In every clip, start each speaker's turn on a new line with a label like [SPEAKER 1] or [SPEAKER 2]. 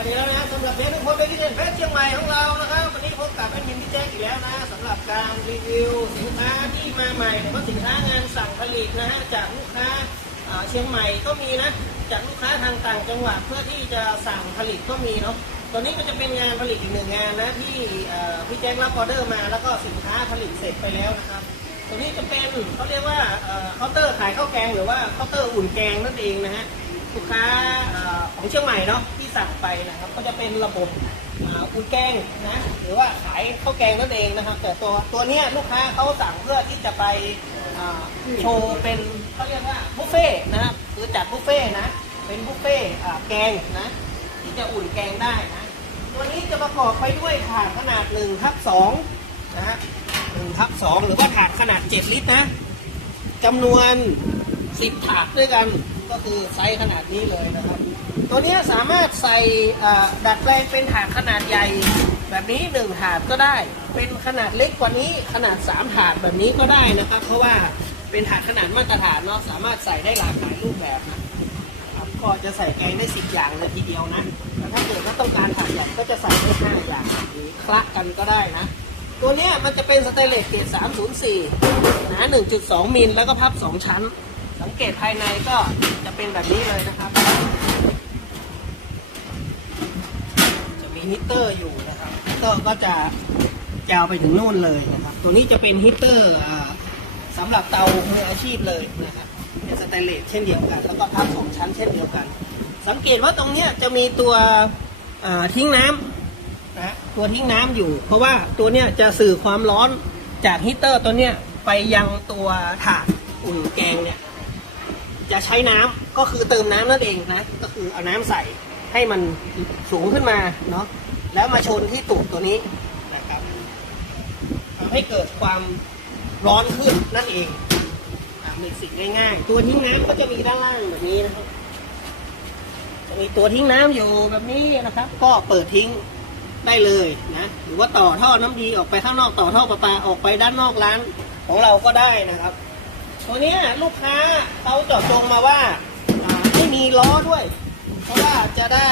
[SPEAKER 1] วันนี้แล้วนะสำหรับเบสทุกคนเป็นที่เด่นเพชเชียงใหม่ของเรานะครับวันนี้พบกับแอดมินพี่แจ๊คอีกแล้วนะสำหรับการรีวิวสินค้าที่มาใหม่หรือว่าสินค้างานสั่งผลิตนะฮะจากลูกค้าเชียงใหม่ก็มีนะจากลูกค้าทางต่างจังหวัดเพื่อที่จะสั่งผลิตก็มีเนาะตอนนี้ก็จะเป็นงานผลิตอีกหนึ่งงานนะที่พี่แจ๊ครับออเดอร์มาแล้วก็สินค้าผลิตเสร็จไปแล้วนะครับตัวนี้จะเป็นเขาเรียกว่าเคาน์เตอร์ขายข้าวแกงหรือว่าเคาน์เตอร์อุ่นแกงนั่นเองนะฮะ ลูกค้าของเชียงใหม่เนาะที่สั่งไปนะครับก็จะเป็นระบบอุ่นแกงนะหรือว่าขายข้าวแกงนั่นเองนะครับ แต่ตัวตัวเนี้ยลูกค้าเขาสั่งเพื่อที่จะไปโชว์เป็นเขาเรียกว่าบุฟเฟ่นะครับคือจัดบุฟเฟ่นะเป็นบุฟเฟ่แกงนะที่จะอุ่นแกงได้นะตัวนี้จะประกอบไปด้วยถาดขนาด1ทับ2นะฮะ1ทับ2หรือว่าถาดขนาด 7 ลิตรนะจำนวนสิบถาดด้วยกัน ก็คือไซส์ขนาดนี้เลยนะครับ ตัวนี้สามารถใส่ดัดแปลงเป็นถาดขนาดใหญ่แบบนี้หนึ่งถาดก็ได้ เป็นขนาดเล็กกว่านี้ขนาดสามถาดแบบนี้ก็ได้นะครับ เพราะว่าเป็นถาดขนาดมาตรฐานเนาะสามารถใส่ได้หลากหลายรูปแบบนะครับก็จะใส่แกงได้สิบอย่างเลยทีเดียวนะแต่ถ้าเกิดว่าต้องการถาดใหญ่ก็จะใส่ได้ห้าอย่างแบบนี้คละกันก็ได้นะตัวนี้มันจะเป็นสเตเลสเกรด304 หนา 1.2 มิล แล้วก็พับ 2 ชั้น สังเกตภายในก็จะเป็นแบบนี้เลยนะครับ จะมีฮีเตอร์อยู่นะครับฮีเตอร์ก็จะยาวไปถึงนู่นเลยนะครับ ตัวนี้จะเป็นฮีเตอร์อ่าสำหรับเตามืออาชีพเลยนะครับเป็นสเตนเลสเช่นเดียวกัน แล้วก็พับ2ชั้นเช่นเดียวกัน สังเกตว่าตรงเนี้ยจะมีตัวทิ้งน้ำนะตัวทิ้งน้ำอยู่ เพราะว่าตัวเนี้ยจะสื่อความร้อนจากฮีเตอร์ตัวเนี้ยไปยังตัวถาดอุ่นแกงเนี่ย จะใช้น้ำก็คือเติมน้ำนั่นเองนะ ก็คือเอาน้ำใส่ให้มันสูงขึ้นมาเนาะแล้วมาชนที่ตูดตัวนี้นะครับทำให้เกิดความร้อนขึ้นนั่นเองอะเป็นสิ่งง่ายๆ ตัวทิ้งน้ำก็จะมีด้านล่างแบบนี้นะครับจะมีตัวทิ้งน้ำอยู่แบบนี้นะครับ ก็เปิดทิ้งได้เลยนะหรือว่าต่อท่อน้ำดีออกไปข้างนอกต่อท่อประปาออกไปด้านนอกร้านของเราก็ได้นะครับ ตัวเนี้ยลูกค้าเขาเจาะจงมาว่าอ่าไม่มีล้อด้วย เพราะว่าจะได้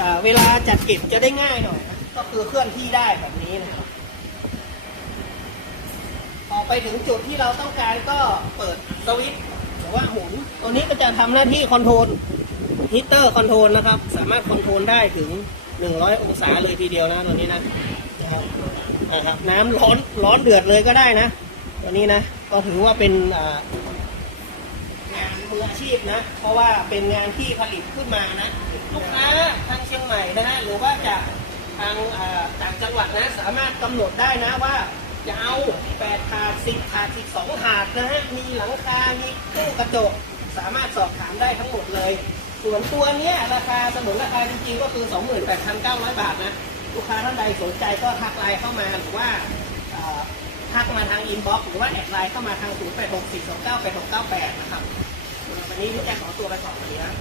[SPEAKER 1] อ่าเวลาจัดเก็บจะได้ง่ายหน่อยนะก็คือเคลื่อนที่ได้แบบนี้นะครับพอไปถึงจุดที่เราต้องการก็เปิดสวิตช์หรือว่าหมุนตัวนี้ก็จะทำหน้าที่คอนโทรลฮีเตอร์คอนโทรลนะครับ สามารถคอนโทรลได้ถึง 100 องศาเลยทีเดียวนะตัวนี้นะนะครับน้ำร้อนร้อนเดือดเลยก็ได้นะ ตัวนี้นะก็ถือว่าเป็นงานมืออาชีพนะ เพราะว่าเป็นงานที่ผลิตขึ้นมานะลูกค้าทางเชียงใหม่นะฮะหรือว่าจากทางต่างจังหวัดนะสามารถกำหนดได้นะว่าจะเอา8ถาด10ถาด12ถาดนะฮะมีหลังคา มีตู้กระจก สามารถสอบถามได้ทั้งหมดเลย ส่วนตัวเนี้ยราคาสนุนราคาจริงๆก็คือ 28,900 บาทนะ ลูกค้าท่านใดสนใจก็ทักไลน์เข้ามาหรือว่า ทักมาทางอินบ็อกซ์หรือว่าแอดไลน์เข้ามาทาง 0864298698 นะครับวันนี้พี่แจ๊คขอตัวไปสอนวันนี้นะ